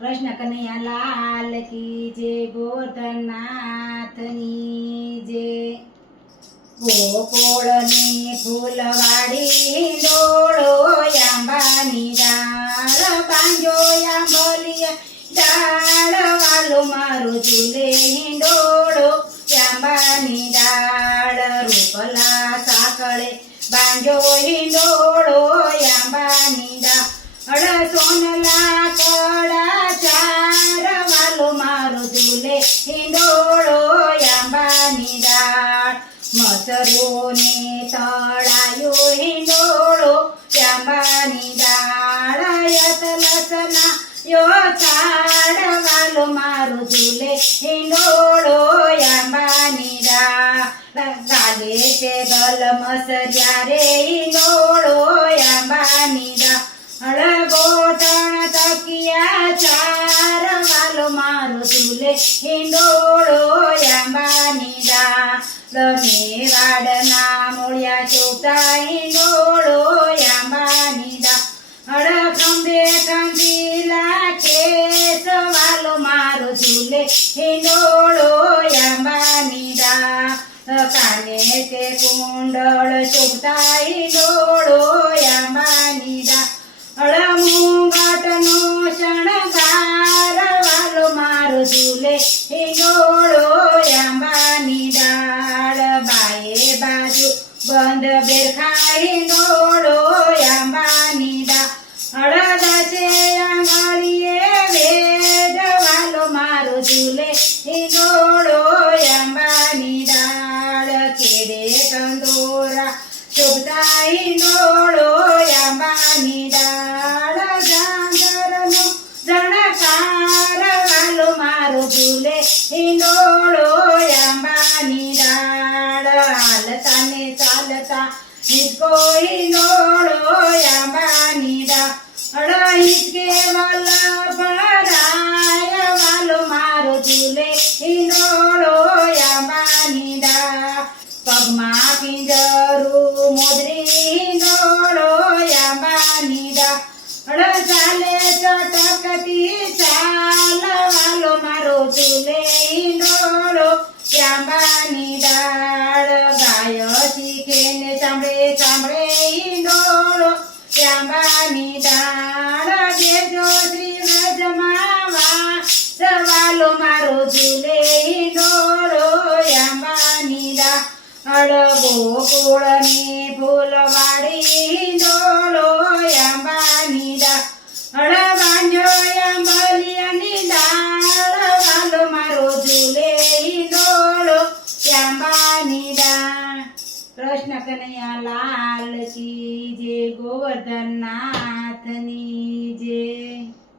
કૃષ્ણ કનૈયા લાલ કી જય, ગોવર્ધનનાથની જય. ગોકુળની ફૂલવાડી ડોળો આંબાની ડાળ બાંજો આંબલિયા ડાળ વાલો મારો ઝૂલે ડોળો આંબાની ડાળ રૂપલા સાકળે બાંજો ડોળો આંબાની ડાળ સોનલા કડા ચાર વાલો મારો ઝૂલે ડોળો આંબાની ડાળ મસરોને તળાયો હિંડોળો આંબાની ડાળ યતલસના યો છાડ વાલો મારો ઝૂલે હિંડોળો આંબાની ડાળ ગાલે તે ગલ મસર્યા રે હિંડોળો આંબાની ડાળ ગોઠણ તકિયા ચાર વાલો મારો ઝૂલે હિંડોળો આંબાની ડાળ મેવાડના મોળિયા ચોકતા હિંડોળો આંબાની ડાળ ખંભે ખંભીલા કેસ વાલો મારો ઝૂલે હિંડોળો આંબાની ડાળ કાને તે કુંડળ ચોકતા હિંડોળો આંબાની ડાળ મુંગટનો શણગાર વાલો મારો ઝૂલે હિંડોળો આંબાની ડાળ બાએ બાજુ બંધ બેરખા હિંડોળો આંબાની ડાળ દસે આંગળીએ વેદ વાલો મારો ઝૂલે હિંડોળો આંબાની ડાળ કેડે કંદોરા શોભતા હિંડોળો આંબાની ડાળ ઝાંઝરનો ઝણકાર વાલો મારો ઝૂલે હિંડોળો આંબાની ડાળ હાલતા ને ચાલતા હિચકો હિંડોળો આંબાની ડાળ હિચકે વલ્લભરાય વાલો મારો ઝૂલે હિંડોળો આંબાની ડાળ પગમાં પિંજરું મોદરી હિંડોળો આંબાની ડાળ ચાલે ચટકતી ચાલ વાલો મારો ઝૂલે હિંડોળો આંબાની ડાળ ગાય શીખે ને સાંભળે સાંભળે હિંડોળો આંબાની ડાળ દેજો શ્રી વ્રજમાં વાલો મારો ઝૂલે હિંડોળો આંબાની ડાળ ગોકુળની ફૂલવાડી હિંડોળો આંબાની ડાળ બાંજો આંબલિયાની ડાળ વાલો મારો ઝૂલે હિંડોળો આંબાની ડાળ. કૃષ્ણ કનૈયા લાલ કી જય, ગોવર્ધનનાથની